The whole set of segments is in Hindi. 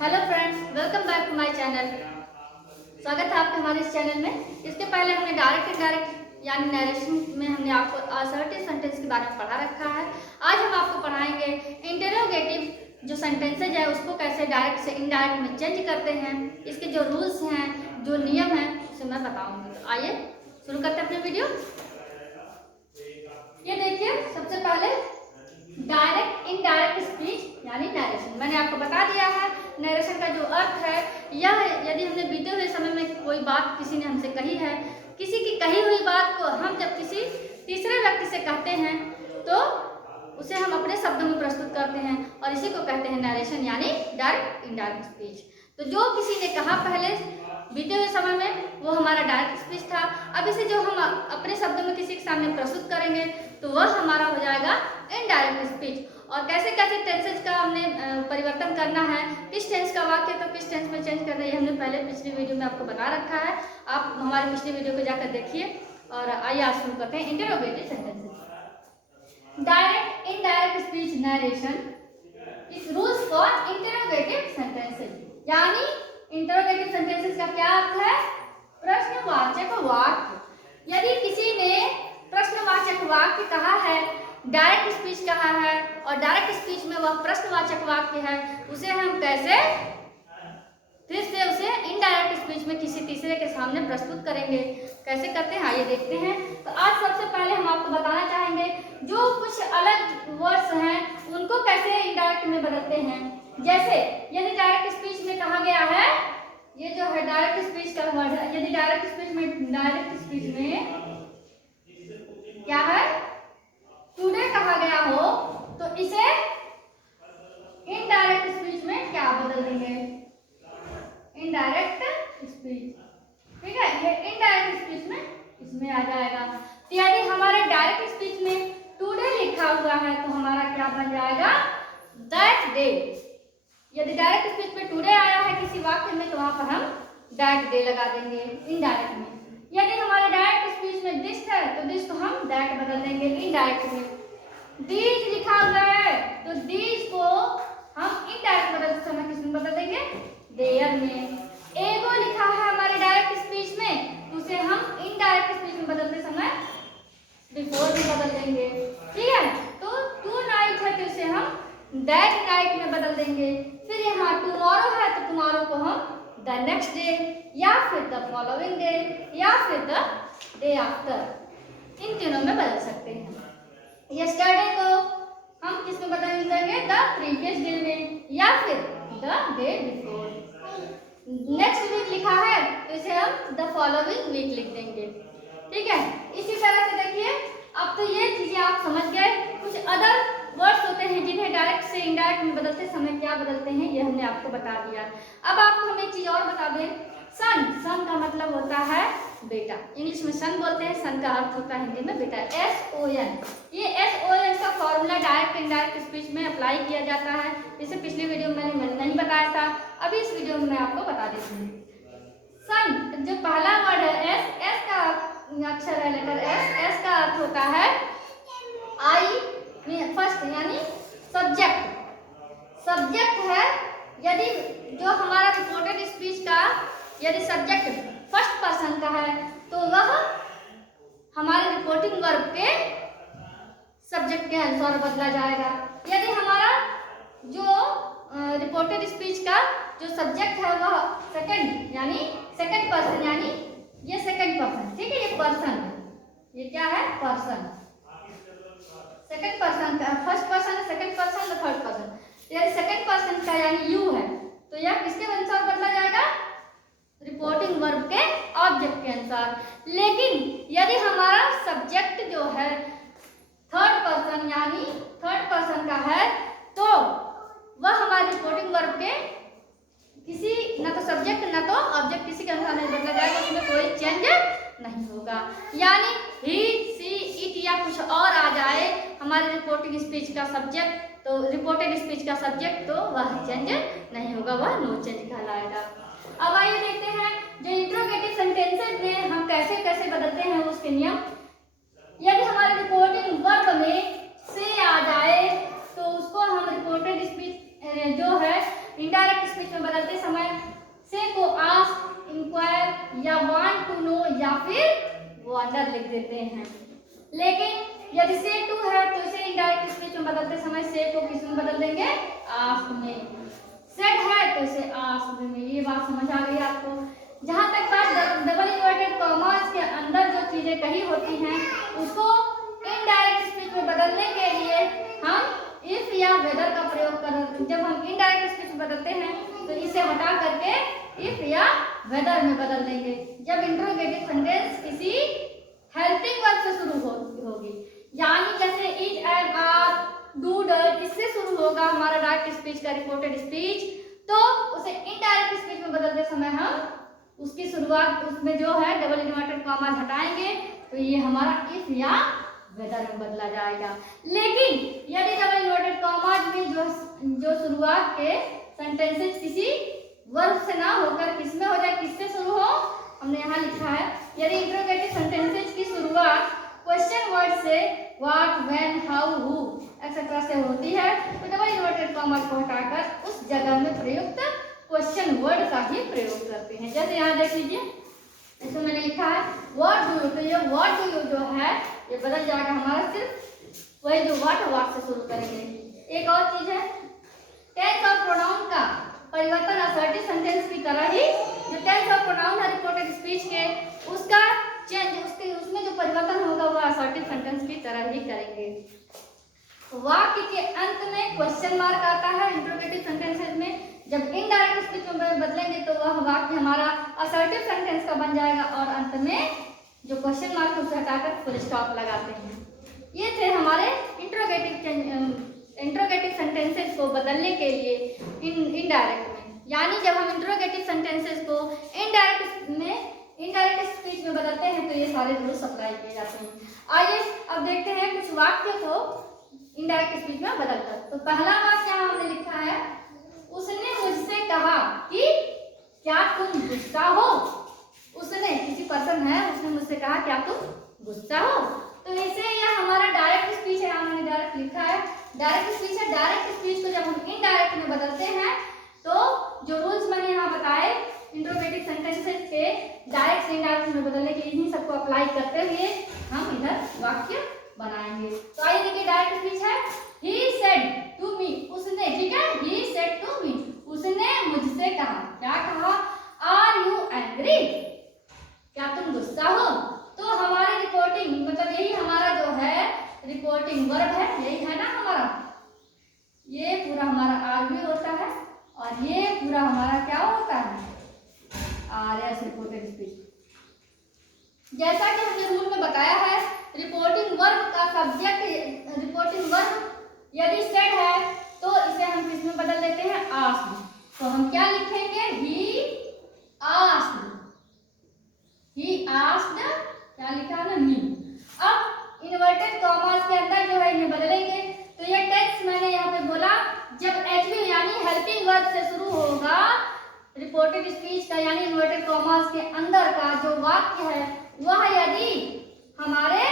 Hello friends, welcome back to my channel. स्वागत है आपका हमारे इस चैनल में। इसके पहले हमने डायरेक्ट इनडायरेक्ट यानी नरेशन में हमने आपको असर्टिव सेंटेंस के बारे में पढ़ा रखा है। आज हम आपको पढ़ाएंगे इंटरोगेटिव जो सेंटेंसेज है उसको कैसे डायरेक्ट से इनडायरेक्ट में चेंज करते हैं। इसके जो रूल्स हैं, जो नियम हैं, उसे मैं बताऊंगी। तो आइए शुरू करते हैं अपने वीडियो। ये देखिए, सबसे पहले डायरेक्ट इनडायरेक्ट स्पीच यानी नरेशन। मैंने आपको बता दिया है नरेशन का जो अर्थ है, यह यदि हमने बीते हुए समय में कोई बात किसी ने हमसे कही है, किसी की कही हुई बात को हम जब किसी तीसरे व्यक्ति से कहते हैं तो उसे हम अपने शब्दों में प्रस्तुत करते हैं और इसी को कहते हैं नरेशन यानी डायरेक्ट इनडायरेक्ट स्पीच। तो जो किसी ने कहा पहले बीते हुए समय में वो हमारा डायरेक्ट स्पीच था। अब इसे जो हम अपने शब्दों में किसी के सामने प्रस्तुत करेंगे तो वह हमारा हो जाएगा इनडायरेक्ट स्पीच। और कैसे कैसे टेंसेस का हमने परिवर्तन करना है, किस टेंस का वाक्य तो किस टेंस में चेंज करना है, ये हमने पहले पिछली वीडियो में आपको बता रखा है। आप हमारे पिछली वीडियो को जाकर देखिए। और आइए आज शुरू करते हैं interrogative sentences. Direct indirect speech narration इस रूल्स फॉर इंटरोगेटिव सेंटेंसेस। यानी इंटरोगेटिव सेंटेंसेस का क्या अर्थ है? प्रश्नवाचक वाक्य। यदि किसी ने प्रश्नवाचक वाक्य कहा है, डायरेक्ट स्पीच कहा है और डायरेक्ट स्पीच में वह प्रश्नवाचक वाक्य है, उसे हम कैसे फिर से उसे इनडायरेक्ट स्पीच में किसी तीसरे के सामने प्रस्तुत करेंगे। कैसे करते हैं आइए देखते हैं। तो आज सबसे पहले हम आपको बताना चाहेंगे जो कुछ अलग वर्ड्स हैं उनको कैसे इनडायरेक्ट में बदलते हैं। जैसे यदि डायरेक्ट स्पीच में कहा गया है, ये जो है डायरेक्ट स्पीच का वर्ड है, यदि डायरेक्ट स्पीच में क्या है, टुडे कहा गया हो तो इसे इनडायरेक्ट स्पीच में क्या बदल देंगे? Indirect speech. ठीक है, ये इनडायरेक्ट स्पीच में इसमें आ जाएगा। तो यदि हमारे डायरेक्ट स्पीच में टुडे लिखा हुआ है तो हमारा क्या बन जाएगा? That day. यदि डायरेक्ट स्पीच में टुडे आया है किसी वाक्य में तो वहां पर हम दैट डे लगा देंगे इनडायरेक्ट में। यदि हमारे डायरेक्ट स्पीच में दिस है तो दिस को हम दैट बदल देंगे इनडायरेक्ट में। दीज लिखा हुआ है तो दीज को हम इनडायरेक्ट बदलते समय किस में बदल देंगे? देयर में। एगो लिखा है हमारे डायरेक्ट स्पीच में तो उसे हम इनडायरेक्ट स्पीच में बदलते समय बिफोर में बदल देंगे। ठीक है, तो टू नाइट है तो उसे हम दैट नाइट में बदल देंगे। फिर यहाँ टुमारो है तो टुमारो को हम द नेक्स्ट डे या फिर द फॉलोइंग डे या फिर द डे आफ्टर, इन तीनों में बदल सकते हैं। यस्टरडे को हम किस में बदल देंगे? द प्रीवियस डे में या फिर the day before. Next week लिखा है तो इसे हम द फॉलोइंग वीक लिख देंगे। ठीक है, इसी तरह से देखिए, अब तो ये चीजें आप समझ गए। कुछ अदर वर्ड्स होते हैं जिन्हें डायरेक्ट से इनडायरेक्ट में बदलते समय क्या बदलते हैं, ये हमने आपको बता दिया। अब आपको हम एक चीज और बता दें। सन, सन का मतलब होता है बेटा। इंग्लिश में सन बोलते हैं, सन का अर्थ होता है हिंदी में बेटा। SON, ये SON का फॉर्मूला डायरेक्ट इंडायरेक्ट स्पीच में अप्लाई किया जाता है। इसे पिछली वीडियो में मैंने नहीं बताया था, अभी इस वीडियो में मैं आपको बता देती हूँ। सन जो पहला वर्ड है एस का अक्षर है, लेटर एस का अर्थ होता है आई फर्स्ट यानी सब्जेक्ट। सब्जेक्ट है यदि जो हमारा रिपोर्टेड स्पीच का यदि सब्जेक्ट फर्स्ट पर्सन का है तो वह हमारे रिपोर्टिंग वर्ब के सब्जेक्ट के अनुसार बदला जाएगा। यदि हमारा जो रिपोर्टेड स्पीच का जो सब्जेक्ट है वह सेकंड यानी सेकंड पर्सन, यानी ये सेकंड पर्सन, ठीक है, ये पर्सन है, ये क्या है? पर्सन। सेकंड पर्सन का फर्स्ट पर्सन है, सेकंड पर्सन, थर्ड पर्सन। यदि सेकंड पर्सन का यानी यू है तो यह किसके अनुसार बदला जाएगा? रिपोर्टिंग वर्ब के ऑब्जेक्ट के अनुसार। लेकिन यदि हमारा सब्जेक्ट जो है थर्ड पर्सन यानी थर्ड पर्सन का है तो वह हमारे रिपोर्टिंग वर्ब के किसी न तो सब्जेक्ट न तो ऑब्जेक्ट किसी के अनुसार नहीं बदला जाएगा, उसमें कोई चेंज नहीं होगा। यानी ही, सी, इट या कुछ और आ जाए हमारे रिपोर्टिंग स्पीच का सब्जेक्ट तो रिपोर्टेड स्पीच का सब्जेक्ट तो वह चेंज नहीं होगा, वह नो चेंज कहलाएगा। अब आइए देखते हैं जो इंट्रोगेटिव सेंटेंसेस में हम कैसे कैसे बदलते हैं उसके नियम। यदि हमारे रिपोर्टिंग वर्ब में से आ जाए तो उसको हम रिपोर्टेड स्पीच जो है इनडायरेक्ट स्पीच में बदलते समय से को आस्क, इंक्वायर या वांट टू नो या फिर वंडर लिख देते हैं। लेकिन यदि से टू है तो इसे इनडायरेक्ट स्पीच में बदलते समय से को किस में बदल देंगे, आस्क में। सेड है तो इसे आस्क में। ये बात समझ आ गई आपको। जहां तक बात डबल इन्वर्टेड कॉमास के अंदर जो चीजें कही होती हैं उसको इनडायरेक्ट स्पीच में बदलने के लिए हम इफ या वेदर का प्रयोग कर, जब हम इनडायरेक्ट स्पीच में बदलते हैं तो इसे हटा करके इफ या वेदर में बदल देंगे। जब इंट्रोगेटिव सेंटेंस किसी हेल्पिंग वर्ब से शुरू होगी, यानी जैसे is, am, are, do, does, इससे शुरू होगा हमारा डायरेक्ट स्पीच का रिपोर्टेड स्पीच, तो उसे इनडायरेक्ट स्पीच में बदलते समय हम उसकी शुरुआत उसमें जो है डबल इन्वर्टेड कॉमा हटाएंगे तो ये हमारा इफ या वेदर में बदला जाएगा। लेकिन यदि डबल इन्वर्टेड कॉमा में जो शुरुआत के सेंटेंसेस किसी वर्ब से ना होकर किसमें हो जाए, किससे शुरू हो, हमने यहाँ लिखा है यदि इंट्रोगेटिव सेंटेंसेस की शुरुआत क्वेश्चन वर्ड से what, when, how, who etcetera से होती है तो डबल इन्वर्टेड कॉमा को हटाकर उस जगह में प्रयुक्त क्वेश्चन वर्ड का ही प्रयोग करते हैं। जैसे यहाँ देख लीजिए, इसमें मैंने लिखा है व्हाट डू यू, तो ये व्हाट डू यू जो है ये बदल जाएगा हमारा सिर्फ वही जो व्हाट से शुरू करेंगे। एक और चीज है टेंस ऑफ प्रोनाउन का परिवर्तन असर्टिव सेंटेंस की तरह ही जो टेंस ऑफ प्रोनाउन है रिपोर्टेड स्पीच के उसका चेंज उसमें जो परिवर्तन होगा वो असर्टिव सेंटेंस की तरह ही करेंगे। वाक्य के अंत में क्वेश्चन मार्क आता है इंट्रोगेटिव सेंटेंसेस में। जब इनडायरेक्ट स्पीच में बदलेंगे तो वह वाक्य हमारा असर्टिव सेंटेंस का बन जाएगा और अंत में जो क्वेश्चन मार्क उसे हटाकर फुल स्टॉप लगाते हैं। ये थे हमारे इंट्रोगेटिव सेंटेंसेस को बदलने के लिए इनडायरेक्ट में, यानी जब हम इंट्रोगेटिव सेंटेंसेस को इनडायरेक्ट स्पीच में बदलते हैं तो ये सारे रूल्स अप्लाई किए जाते हैं। आइए अब देखते हैं कुछ वाक्य को इनडायरेक्ट स्पीच में बदलकर। तो पहला वाक्य यहाँ हमने लिखा है उसने मुझसे कहा कि क्या तुम गुस्सा हो। उसने किसी पर्सन है, उसने मुझसे कहा क्या तुम गुस्सा हो, तो इसे यह हमारा डायरेक्ट स्पीच है। हमने डायरेक्ट लिखा है डायरेक्ट स्पीच है। डायरेक्ट स्पीच को जब हम इनडायरेक्ट में बदलते हैं तो जो रूल्स मैंने यहाँ बताए इंट्रोगेटिव सेंटेंसेस के डायरेक्ट से इनडायरेक्ट में बदलने के लिए इन्हीं सबको अप्लाई करते हुए हम इधर वाक्य बनाएंगे। तो आइए देखिए डायरेक्ट स्पीच है he said to me, उसने, ठीक है, he said to me, उसने मुझसे कहा, क्या कहा, are you angry, क्या तुम गुस्सा हो। तो हमारी रिपोर्टिंग मतलब यही हमारा जो है रिपोर्टिंग वर्ब है, यही है ना हमारा, ये पूरा हमारा आर भी होता है और ये पूरा हमारा क्या होता है आर एस रिपोर्टेड स्पीच। जैसा कि हमने रूल में बताया है रिपोर्टिंग वर्ब का सब्जेक्ट रिपोर्टिंग वर्ब यदि सेड है तो इसे हम किस में बदल देते हैं आस्क्ड। तो हम क्या लिखेंगे ही आस्क्ड, क्या लिखा है ना मी। अब इन्वर्टेड कॉमास के अंदर जो है इन्हें बदलेंगे तो ये टेंस मैंने यहाँ पे बोला जब एचवी यानी हेल्पिंग वर्ब से शुरू होगा रिपोर्टेड स्पीच का, यानी इन्वर्टेड कॉमास के अंदर का जो वाक्य है वह यदि हमारे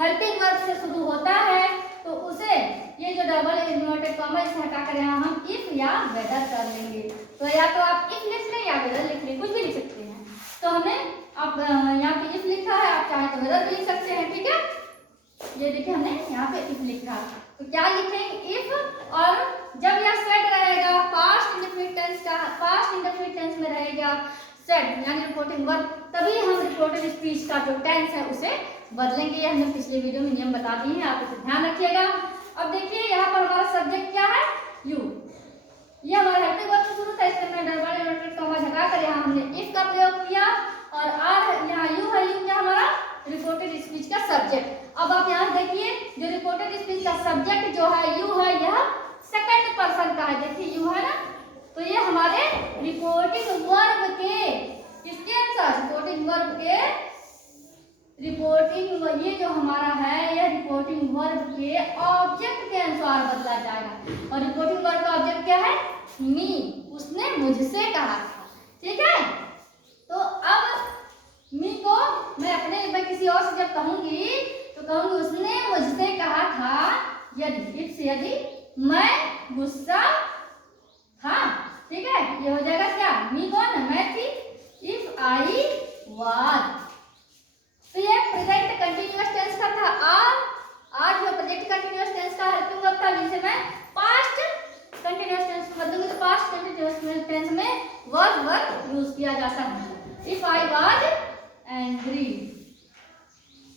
हेल्पिंग वर्ब से शुरू होता है तो उसे ये जो डबल इन्वर्टेड कॉमा इसे हटाकर यहाँ हम इफ या वेदर कर लेंगे। तो या तो आप इफ लिख लें या वेदर लिख लें, कुछ भी लिख सकते हैं। तो हमने आप यहाँ पे इफ लिखा है, आप चाहे तो वेदर भी लिख सकते हैं, ठीक है। ये देखिए हमने यहाँ पे इफ लिखा, तो क्या लिखेंगे इफ, और जब यह सेड रहेगा पास्ट इंडेफिनिट टेंस में रहेगा सेड यानी रिपोर्टिंग वर्ब, तभी हम रिपोर्टेड स्पीच का जो टेंस है उसे बदलेंगे। ये हमने पिछले वीडियो में नियम बता दिए हैं, आप इसे ध्यान रखिएगा। अब देखिए यहाँ पर हमारा सब्जेक्ट क्या है यू, ये हमारा हेल्पिंग वर्ब से शुरू था, इसके अंदर डबल इन्वर्टेड कॉमा हटाकर यहाँ हमने इफ का प्रयोग किया और आर यहाँ यू है, यू क्या हमारा रिपोर्टेड स्पीच का सब्जेक्ट। अब आप यहाँ देखिए जो रिपोर्टेड स्पीच का सब्जेक्ट जो है यू है, यह सेकंड पर्सन का है, देखिए यू है ना, तो ये हमारे रिपोर्टिंग वर्ब के किसके अनुसार, रिपोर्टिंग वर्ब के ये जो हमारा है यह रिपोर्टिंग वर्ब के ऑब्जेक्ट के अनुसार बदला जाएगा। और रिपोर्टिंग वर्ब का ऑब्जेक्ट क्या है मी, उसने मुझसे कहा था, ठीक है। तो अब मी को मैं किसी और से जब कहूंगी तो कहूंगी उसने मुझसे कहा था, यदि मैं गुस्सा ये हो जाएगा क्या, मी कौन है, मैं थी, इफ आई वाज। तो ये प्रेजेंट कंटिन्यूअस टेंस का था। आज जो प्रेजेंट कंटिन्यूअस टेंस का हेल्पिंग वर्ब था, जिसे मैं पास्ट कंटिन्यूअस टेंस में बदलूंगी। तो पास्ट कंटिन्यूअस टेंस में वाज वर्ब यूज किया जाता है। इफ आई वाज एंग्री,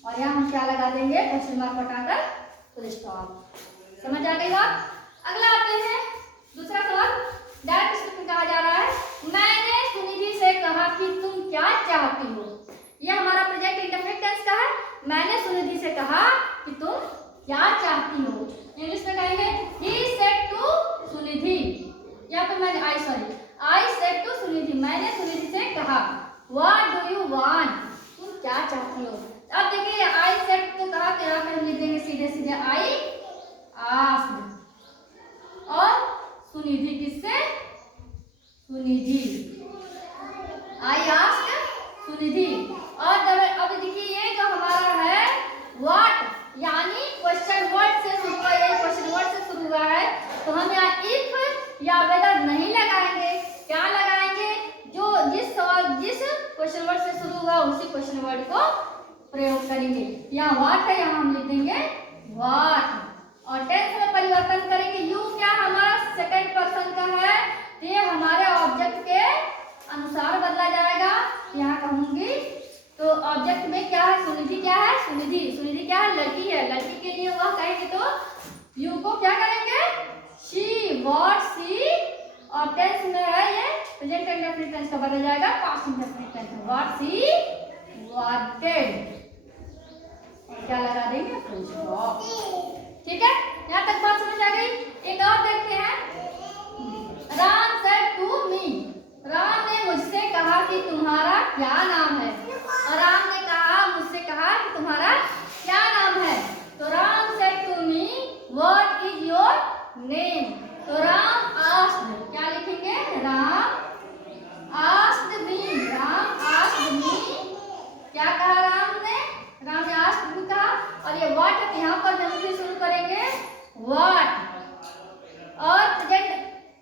और यहाँ हम क्या लगा देंगे, क्वेश्चन मार्क हटाकर फुल स्टॉप। समझ आ गई बात। अगला आते हैं दूसरा सवाल। डायरेक्ट स्पीच में कहा जा रहा है, मैंने सुनिधि से कहा कि तुम क्या चाहती हो। यह हमारा प्रेजेंट इंडेफिनिट टेंस का है। मैंने सुनिधि से कहा कि तुम क्या चाहती हो। इंग्लिश में कहेंगे ही सेड टू सुनिधि। यहाँ पे मैंने आई सेड टू सुनिधि, मैंने सुनिधि से कहा। व्हाट डू यू वांट, तुम क्या चाहती हो। अब देखिए आई सेड तो कहा, तो यहाँ पे हम लिख देंगे सीधे सीधे आई आस्क्ड, और सुनिधि किससे, सुनिधि, आई आस्क्ड सुनिधि। और अब देखिए ये जो हमारा है व्हाट, यानी क्वेश्चन वर्ड से शुरू हुआ, ये क्वेश्चन वर्ड से शुरू हुआ है, तो हम यहाँ इफ या वेदर नहीं लगाएंगे। क्या लगाएंगे, जो जिस क्वेश्चन वर्ड से शुरू हुआ उसी क्वेश्चन वर्ड को प्रयोग करेंगे। यहाँ व्हाट है, यहाँ हम लिख देंगे व्हाट, और टेंस में परिवर्तन करेंगे। यू क्या हमारा सेकंड पर्सन का है, ये हमारे ऑब्जेक्ट के अनुसार बदला जाएगा। यहाँ कहूंगी तो ऑब्जेक्ट में क्या है, सुनिधि क्या है, सुनिधि, सुनिधि क्या है, लड़की है। लड़की के लिए वह कहेंगे तो यू को क्या करेंगे, शी, व्हाट सी, और टेंस में है ये प्रेजेंट इंडेफिनिट टेंस का बदल जाएगा past indefinite tense, what she wanted, और क्या लगा देंगे, फुल स्टॉप। ठीक है, यहाँ तक बात समझ आ गई। एक और देखते हैं, Ram said to me, Ram ने मुझसे कहा कि तुम्हारा क्या नाम है। और राम ने कहा, मुझसे कहा कि तुम्हारा क्या नाम है। तो Ram said to me what is your name. तो राम आस्क्ड, क्या लिखेंगे, Ram asked me, Ram asked me, क्या कहा राम ने आस्क्ड मी कहा। और ये व्हाट यहाँ पर हम फिर शुरू करेंगे व्हाट, और प्रेजेंट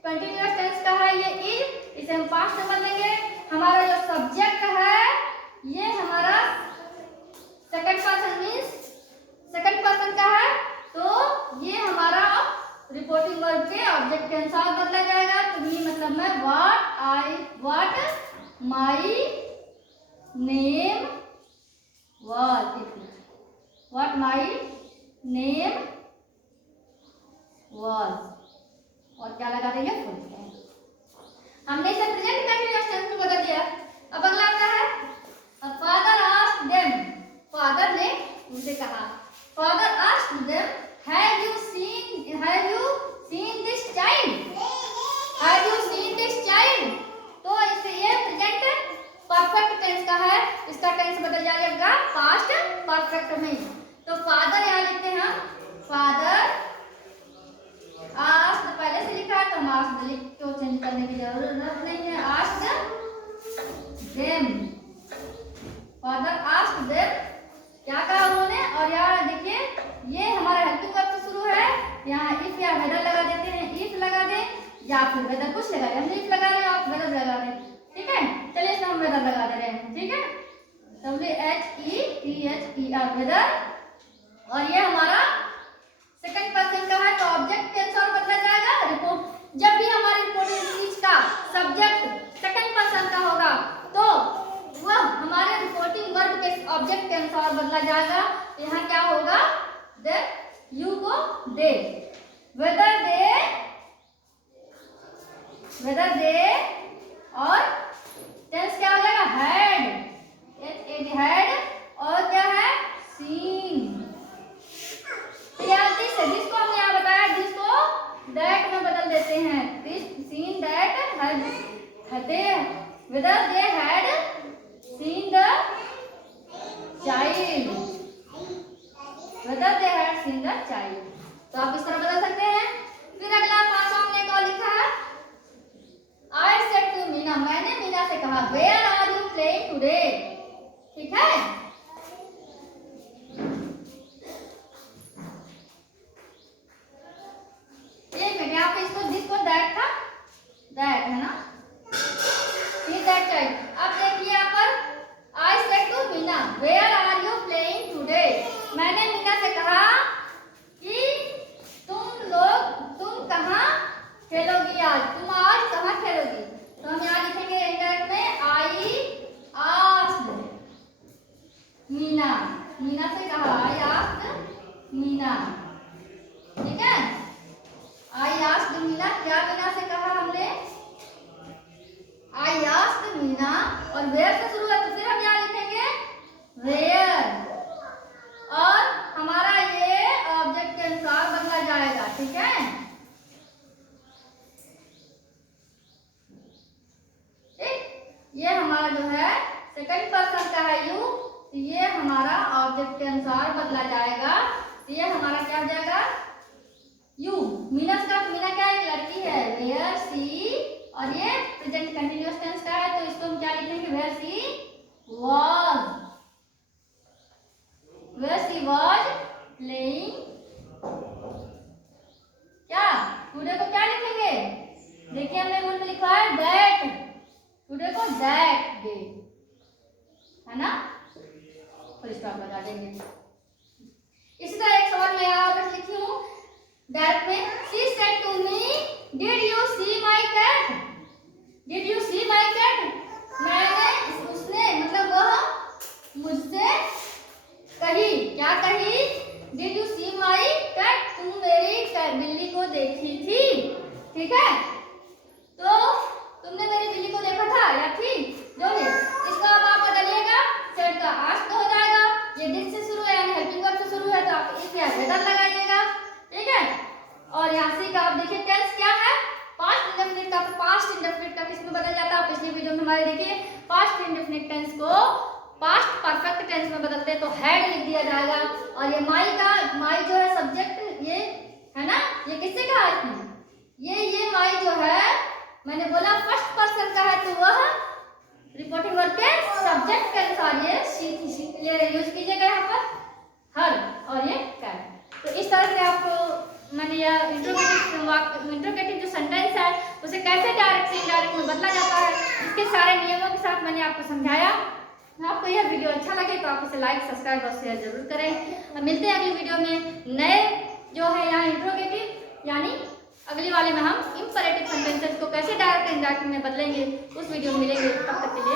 कंटिन्यूअस टेंस का है ये इज, इसे हम पास्ट में बदलेंगे। हमारा जो सब्जेक्ट है ये हमारा second person means second person का है, तो ये हमारा रिपोर्टिंग वर्ब के ऑब्जेक्ट के अनुसार बदला जाएगा। तो ये मतलब मैं what my name was, what my name was, और क्या लगा देंगे, फुल स्टॉप। हमने इसे प्रेजेंट कंटिन्यूअस टेंस में बदल दिया। अब अगला आता है, फादर आस्क्ड देम, फादर ने उनसे कहा, father asked them have you seen this child, have you seen this child. तो इसे ये प्रेजेंट परफेक्ट टेंस का है, इसका टेंस बदल जाएगा पास्ट परफेक्ट में। तो फादर यहाँ लिखते हैं हम, फादर आस्क्ड पहले से लिखा है तो हम आस्क्ड लिख को चेंज करने की जरूरत नहीं है, asked them, father asked them, क्या कहा उन्होंने। और यहाँ देखिए ये हमारा हेल्पिंग वर्ब से शुरू है, यहाँ इफ या वेदर लगा देते हैं, इफ लगा दे या फिर वेदर कुछ लगा दे, हम इफ लगा रहे हैं आप वेदर लगा दें। ठीक है, चलिए इसमें हम वेदर लगा दे रहे हैं। ठीक है, WHETHER वेदर, और ये हमारा सेकंड पर्सन का है तो ऑब्जेक्ट के अनुसार बदला जाएगा। रिपोर्ट जब भी हमारी रिपोर्टिंग स्पीच का सब्जेक्ट सेकंड पर्सन का होगा तो वह हमारे रिपोर्टिंग वर्ब के ऑब्जेक्ट के अनुसार बदला जाएगा। यहाँ क्या होगा, दे, यू को दे, वेदर दे, और टेंस क्या हो जाएगा, हैड, और क्या है, सीन। जिसको हमने यहाँ बताया, जिसको दैट में बदल देते हैं, seen that whether they had seen the child, whether they had seen the child। तो आप इस तरह बदल सकते हैं। फिर अगला पांचवा हमने क्या लिखा है, I said to मीना, मैंने मीना से कहा, where are you playing today। ठीक है, एक मिनट यहाँ पे इसको जिसको दैट था, दैट है ना, खेलोगी आज, तुम आज कहाँ खेलोगी? तो हम यहाँ लिखेंगे इनडायरेक्ट में आई आस्क्ड मीना, मीना से कहा आई आस्क्ड मीना, ठीक है। आई आस्क्ड मीना, क्या मीना से कहा हमने? आई आस्क्ड मीना, और वेयर से शुरू है तो फिर हम यहाँ लिखेंगे वेयर, और हमारा ये ऑब्जेक्ट के अनुसार बदला जाएगा, ठीक है। ठीक, ये हमारा जो है सेकंड पर्सन का है यू, ये हमारा ऑब्जेक्ट के अनुसार बदला जाएगा, ये हमारा क्या हो जाएगा? यू। मीना का, मीना क्या एक लड़की है, वेयर सी, और ये प्रेजेंट कंटिन्यूअस टेंस का है तो इसको हम क्या लिखेंगे? Where she was, where she was playing, क्या टुडे को क्या लिखेंगे? देखिए हमने रूल में लिखा है दैट, टुडे को दैट डे, है ना, और इसको आप बता देंगे। इसी तरह एक सवाल मैं यहाँ पर लिखी हूँ डायरेक्ट में, she said to me did you see my cat, did you see my cat, मैंने, उसने मतलब वह मुझसे कही, क्या कही? Did you see my cat, तुम मेरी बिल्ली को देखी थी, ठीक है। तो तुमने मेरी बिल्ली को देखा था या थी, जो भी, इसका अब आप बदलिएगा, सेड का आस्क्ड हो जाएगा, ये डिड से शुरू है यानी हेल्पिंग वर्ब से शुरू है तो आप इफ या वेदर लगाइएगा, ठीक है। और यहाँ से का आप देखिए टेंस क्या है, पास्ट इंडेफिनिट का, पास्ट इंडेफिनिट का किस में बदल जाता है? पिछली वीडियो में हमारे देखिए पास्ट इंडेफिनिट टेंस को पास्ट परफेक्ट टेंस में बदलते हैं तो हैड लिख दिया जाएगा, और ये माई का, माई जो है सब्जेक्ट, ये है ना, ये किससे कहा है इसने? ये माई जो है मैंने बोला फर्स्ट पर्सन का है तो वह रिपोर्टिंग वर्ब के सब्जेक्ट के अनुसार ये यूज कीजिएगा यहाँ पर हर, और ये कैट। तो इस तरह से आपको मैंने यह इंट्रोगेटिव जो सेंटेंस है उसे कैसे डायरेक्ट से इनडायरेक्ट में बदला जाता है, इसके सारे नियमों के साथ मैंने आपको समझाया। आपको यह वीडियो अच्छा लगे तो आप इसे लाइक, सब्सक्राइब और शेयर जरूर करें। मिलते हैं अगली वीडियो में नए जो है यहाँ इंट्रोगेटिव यानी अगली वाले में हम इंपरेटिव सेंटेंसेस को कैसे डायरेक्ट इनडायरेक्ट में बदलेंगे, उस वीडियो में मिलेंगे। तब तक के लिए